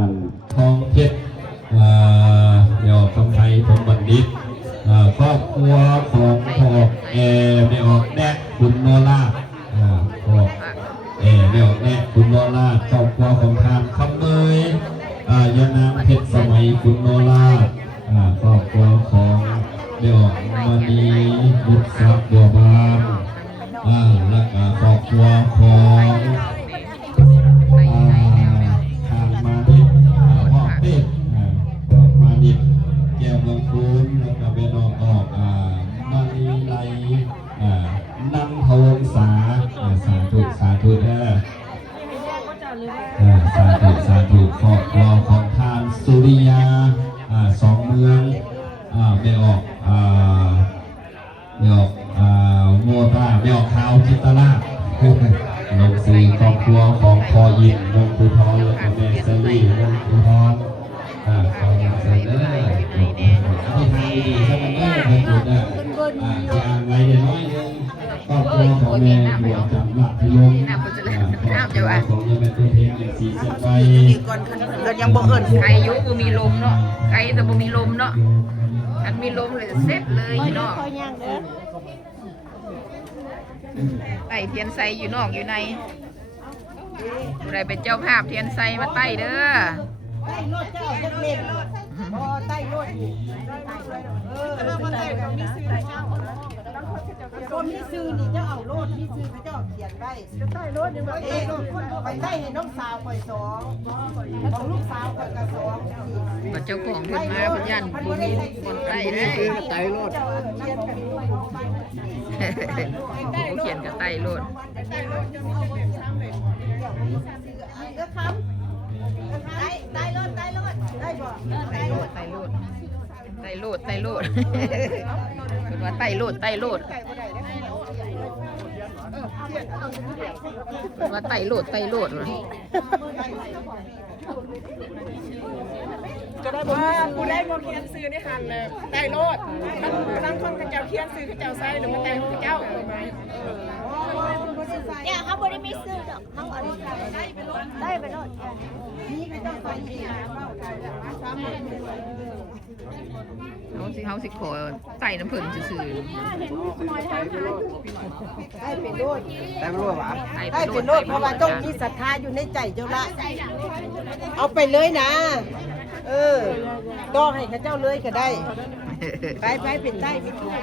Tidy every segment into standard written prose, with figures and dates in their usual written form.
ารย์ทองเพชรเดี๋ยวคำไทยผมบัณฑิตครอบครัวของพ่อไม่ออกแน่คุณโนล่าพ่อไม่ออกแน่คุณโนล่าครอบครัวของทานคำเมยยานางเพชรสมัยคุณโนล่าครอบครัวของไม่ออกมณีบุตรศักดิ์บัวบานและครอบครัวของทางมาดิษพ่อเป็ดมาดิษแก้วเมืองคูนแล้วก็เป็นออกมาลีไลนันทวงศาสาธุสาธุสาธุครอบครัวของทานสุริยาสองเมืองไม่ออกโมตาไม่ออกขาวจิตราลงสีครอบครัวของคอยินลงภูทรแล้วก็แม่เซรี่ลงภูทรคอยินเซเนอร์ที่ทางดีๆสักวันนี้เป็นจุดจะอ่านไว้เดี๋ยวน้อยนึงครอบครัวของแม่หลวงจำหลักพิลมของยังเป็นตัวเพลงอย่างสีเส้นไฟยังบ่เอิญไก่ยุบ่มีลมเนาะไก่แต่บ่มีลมเนาะอันมีลมเลยเซ็ตเลยอยู่นอกไต่เทียนไซอยู่นอกอยู่ในอะไรเป็นเจ้าภาพเทียนไซมาไต่เด้อใต้รถเจ้าจะเล่นพอใต้รถคนที่ซื้อนี่จะเอารถที่ซื้อเขาจะเขียนไว้ใต้รถยังไปใต้เห็นน้องสาวคอยสองของลูกสาวคอยกระสองเจ้าของคนมาพยันบุญคนใต้เลยใต้รถผู้เขียนกับใต้รถใต้รถได้บ่ใต้รถเป็นว่าใต้รถเป็นว่าใต้รถก็ได้บอกว่ากูได้บอกเขียนซื้อในหันเลยใต้รถตั้งคนกระเจ้าเขียนซื้อกระเจ้าไส้หรือมาแต่งกระเจ้าเนี่ยเขาไม่ได้มีซื้อดอกเขาอะไรได้ไปรถนี่ก็ต้องไปที่เขาสิขอใส่น้ำผึ้งซื่อได้เป็นรถได้ไม่รู้หรอได้เป็นรถเพราะว่าต้องมีศรัทธาอยู่ในใจเจ้าละเอาไปเลยนะต้องให้ข้าเจ้าเลยก็ได้ไปเป็นได้ไปถูก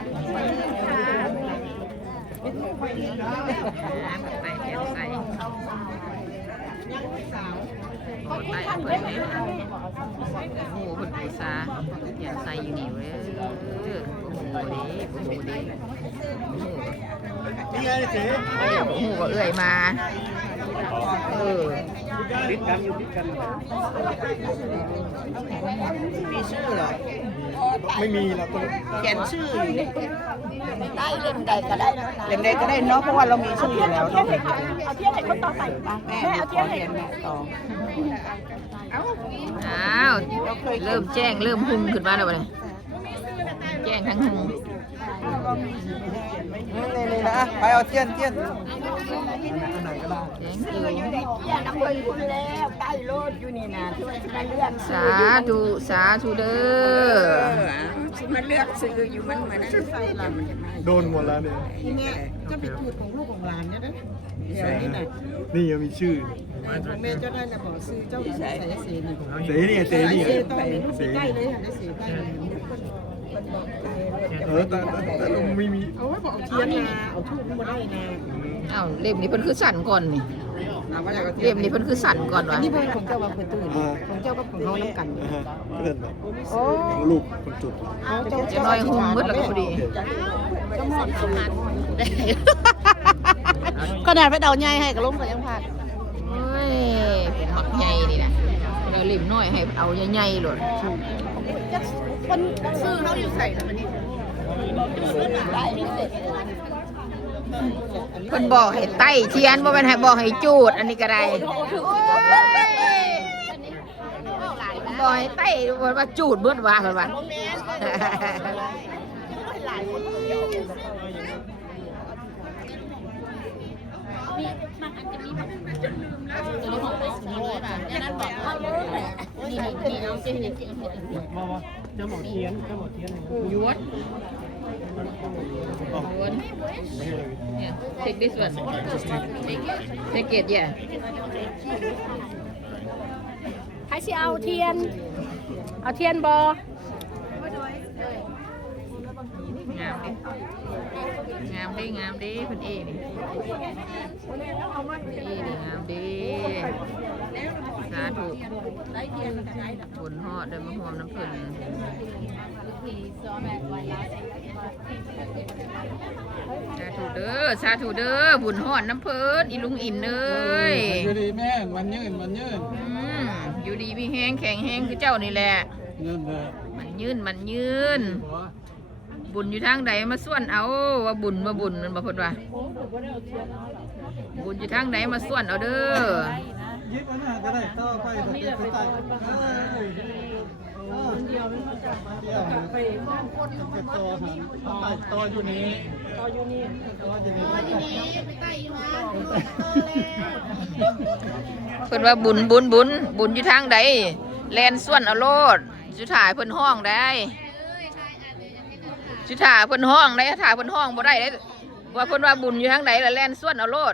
ใส่เทียนใส่ใส่เปิดนี่โอ้โหคนภาษาเทียนใส่อยู่นี่เลยโอ้โหดีนี่ไงเจ๊โอ้โหก็เอื่อยมาพิดกันอยู่พิดกันมีชื่อเหรอไม่มีเราต้องเขียนชื่อได้เล่มใดก็ได้เล่มใดก็ได้เนาะเพราะว่าเรามีชื่ออยู่แล้วเอาเทียบให้คนต่อไปป่ะแม่เอาเทียบให้แม่ต่ออ้าวเริ่มแจ้งเริ่มหุ่นขึ้นมาแล้วเนี่ยแจ้งทั้งหุ่นนี่นะไปเอาเทียนน้ำเงินคุณแล้วใต้รถอยู่นี่นะช่วยกันเลือกสาธุเด้อมันเลือกซื้ออยู่มันเหมือนนั้นโดนหมดแล้วเนี่ยทีนี้ก็เป็นจุดของลูกของหลานเนี่ยนะนี่ยังมีชื่อของแม่เจ้าได้นะบอกซื้อเจ้าใส่เสียนี่เสียนี่ต้องเป็นลูกใกล้เลยค่ะเสียใกล้แต่ไม่มีเอาไว้บอกเอาเทียนนะเอาทูบมาได้นะอ้าวเล่มนี้เพิ่นคือสั่นก่อนนี่เล่มนี้เพิ่นคือสั่นก่อนวะนี่เพิ่นของเจ้าว่าเพิ่นตื่นของเจ้าก็ของเขาน้ำกันเพื่อนโอ้ลูกคนจุดจะน้อยหุ่มมืดแล้วก็พอดีขนาดไปเดาใหญ่ให้กับล้มก็ยังพลาดเฮ้ยหมักใหญ่นี่นะเราเล่มน้อยให้เอาใหญ่ๆหล่นคนซื้อเขาอยู่ใส่ทำไมนี่เพิ่นบอกให้ไต่เทียนบ่แม่นให้บอกให้จูดอันนี้ก็ได้บอกให้ไต่ว่าจูดเบิดว่าเพิ่นว่ามันอาจจะมีแบบจนลืมแล้วจะได้บอกไปสิเลยแบบนั้นบอกเขาเลย จะหมอเทียนยวด Yeah, take this one. Take it, yeah. ให้สิเอาเทียนบอง ามดิเพิ่นเอนี่งามดิสาธุบุญฮอดเดินมาหอมน้ำเพิ่นสาธุเด้อบุญฮอดน้ำเพิ่นอีลุงอินเอ้ย อยู่ดีแม่มันยืน อยู่ดีมีแห้งแข็งแห้งคือเจ้านี่แหละ ยืนเลย มันยืนบุญอยู่ทางใดมาส่วนเอาว่าบุญมันบ่พูดว่าบุญอยู่ทางใดมาส่วนเอาเด้อ ยิบอันนั้นก็ได้ต่อไปแบบนี้ไปใต้เดียวมันจะไปต่อหันต่ออยู่นี้ต่ออยู่นี่เพิ่นว่าบุญอยู่ทางใดแลนส่วนเอาโลดสุดท้ายเพิ่นห้องได้สุดท้ายเพิ่นห้องได้ถ้าเพิ่นห้องบ่ได้เด้ว่าเพิ่นว่าบุญอยู่ทางใดแล้วแลนส่วนเอาโลด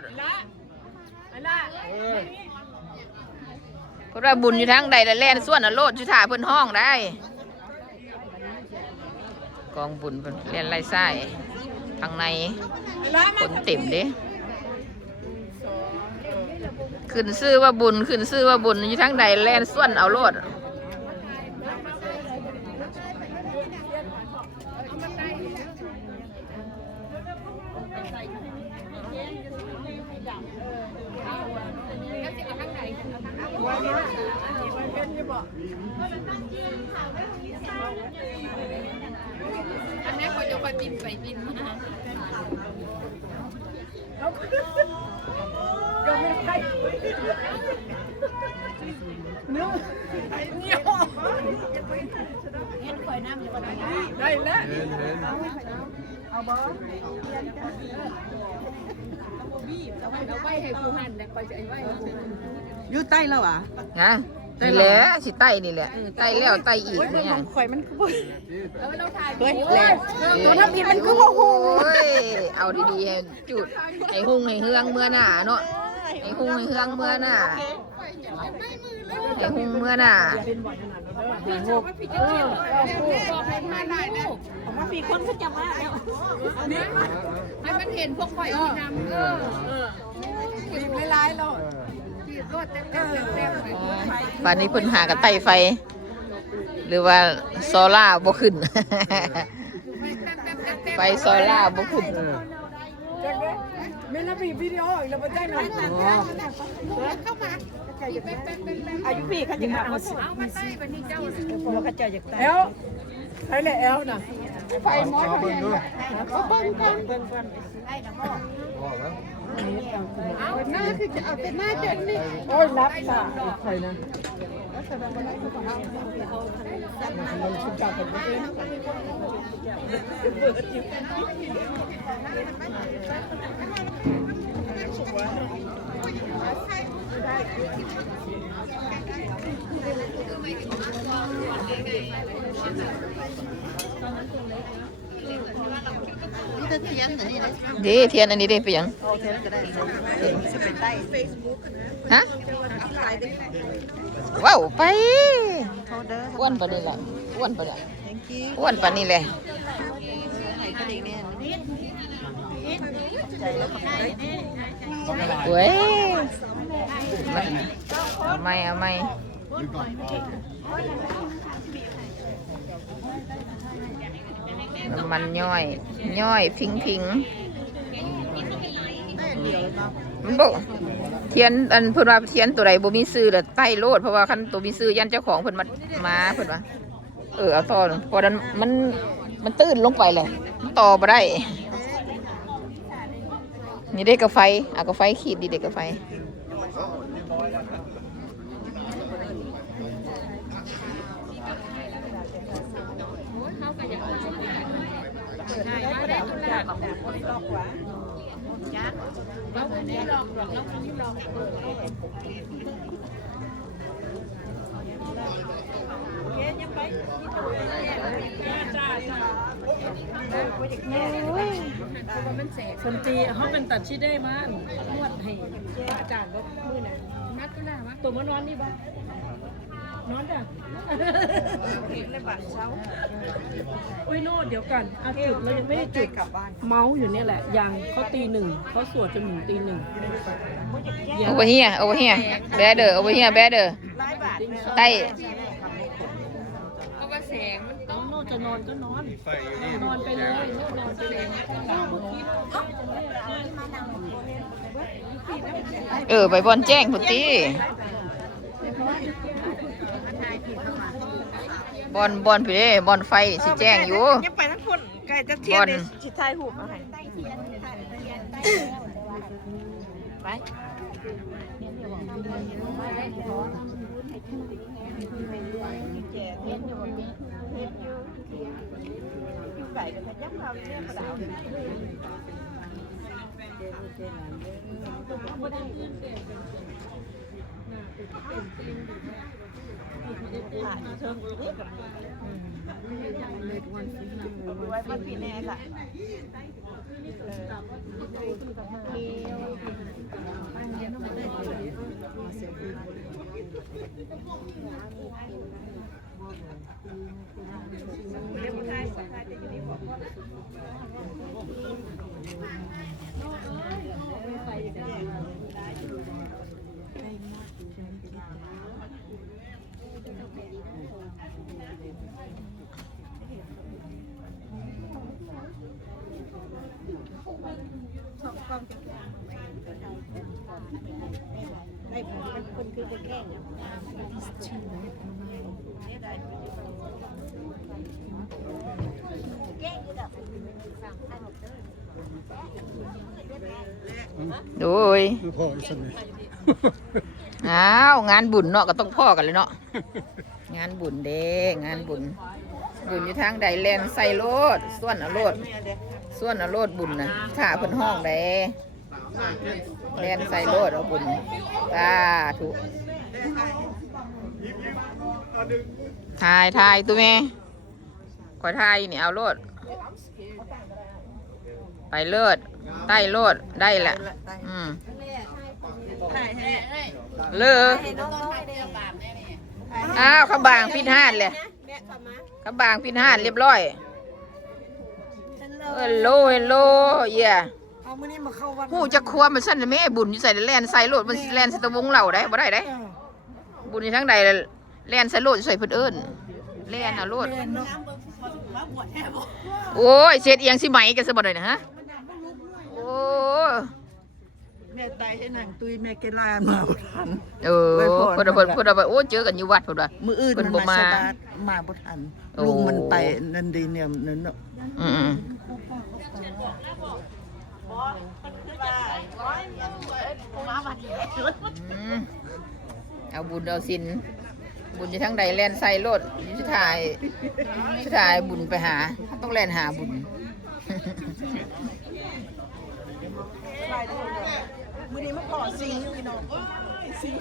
เพิ่นว่าบุญอยู่ทางใดแล้วแลนส่วนเอาโลดสุดท้ายเพิ่นห้องได้กองบุญเพิ่นแลนไล่ไส้ทางในคนเต็มเด้ขึ้นชื่อว่าบุญอยู่ทางใดแลนส่วนเอาโลดอันนี้เขาจะไปบินไปบินมาก็ไม่ได้เนื้อเหนียวได้แล้วเอาบ่เอาไว้ให้ผู้หันเนี่ยไปจะไอ้ไว้อยู่ใต้แล้วอ่ะนะนี่แหละสิไต้นี่แหละไต้แล้วไต้อีกเนี่ย ข่อยมันคือเฮ้ยแหละตัวน้ำพินมันคือโมโห เอาดีๆให้จุดให้หุ่งให้เฮืองเมื่อหน้าเนาะให้หุ่งให้เฮืองเมื่อหน้าให้หุ่งเมื่อหน้ามาปีคนเขาจะมาแล้วให้มันเห็นพวกข่อยที่นำไม่ร้ายหรอก ป่านนี้เพิ่นหากับไต้ไฟหรือว่าโซล่าบ่ขึ้นไฟโซล่าบ่ขึ้นไม่รับวิดีโออีกแล้วมาได้หน่อยเข้ามาอายุพี่เขาจะมาเอามาใส่วันนี้เจ้าเราเขาจะอยากได้แล้วใช่เลยแอลน่ะไฟมอสเขาเห็นเขาเบิ้งกันเอาหน้าคือจะเอาแต่หน้าเจนนี่โอ้ยรับตาใครนะมันชุดจับกันเองดีเทียนอันนี้ได้ไปยังฮะว้าวไปอ้วนปะนี่แหละอ้วนปะเนี่ยอ้วนปะนี่เลยเว้ยเอาไหมน้ำมันย่อยพิงมันบอกเทียนอันเพิ่นว่าเทียนตัวใดบ่มีซื้อแล้วใต้โลดเพราะว่าคันตัวมีซื้อยันเจ้าของเพิ่นมาเพิ่นว่าเอาต่อเพราะนั้นมันตื้นลงไปเลยต่อบ่ได้นี่ได้กาไฟเอากาไฟขีดดีเด็กกาไฟ คนตีเขาเป็นตัดชิได้มานนวดให้อาจารย์ก็มือน่ะนัดก็ได้มะตัวมานอนนี่บ้างนอนจ้ะเห็นเลยบาดเช้าอุ้ยโน่เดี๋ยวกันจุดเรายังไม่ได้จุดกลับบ้านเมาส์อยู่เนี่ยแหละยังเขาตี 1เขาสวดจนถึงตี 1 over here better over here better ใต้ เพราะว่าแสงมัน น้องโน่จะนอนก็นอนนอนไปเลยนอนไปเลย ไปบอนแจ้งพุตีบอนพี่เด้บอนไฟสิแจ้งอยู่ ยังไปทั้งคนไก่จะเทียนเลยจิตไทยหูมาให้ไปไก่เดี๋ยวเพชรยักษ์เราเนี่ยกระดาษไว้มันปีแน่ค่ะให้ผมเป็นคนคือจะแกล้งโดย คือพ่ออีสันนี่ อ้าวงานบุญเนาะก็ต้องพ่อกันเลยเนาะงานบุญเด้งานบุญอยู่ทางใดแลนใส่โลดส่วนเอาโลดบุญนะถ้าเพิ่นห้องใดแลนใส่โลดเอาบุญสาธุถ่ายตัวแม่ขอถ่ายนี่เอาโลดไปเลิศใต้โลดได้แหละเลิศอ้าวเขาบางพิษห้านเลยเขาบางพิษห้านเรียบร้อยเฮลโลเย่ผู้จะควมมันสั้นแม่บุญอยู่ใส่แลนใส่โลดมันแลนใส่ตะวงเหล่าได้บ่ได้บุญอยู่ทั้งใดแลนใส่โลดใส่เพิ่นเอิ้นแลนเอาโลดโอ้ยเศษเอียงสิไหมกันซะบ่ได้นะฮะโอ้แม่ตายให้หนังตุยแม่เกลามาบ่ทันเพิ่นโอ้เจอกันอยู่วัดเพิ่นว่า มื้ออื่นมันมามาบ่ทันลุงมันไปนั่นดีเนี่ยนั่นเนาะเอาบุญเอาศีลบุญอยู่ทั้งใดแล่นใส่รถอยู่สุดท้ายบุญไปหาต้องแล่นหาบุญมื้อนี้มาก่อซิงอยู่พี่น้องซิง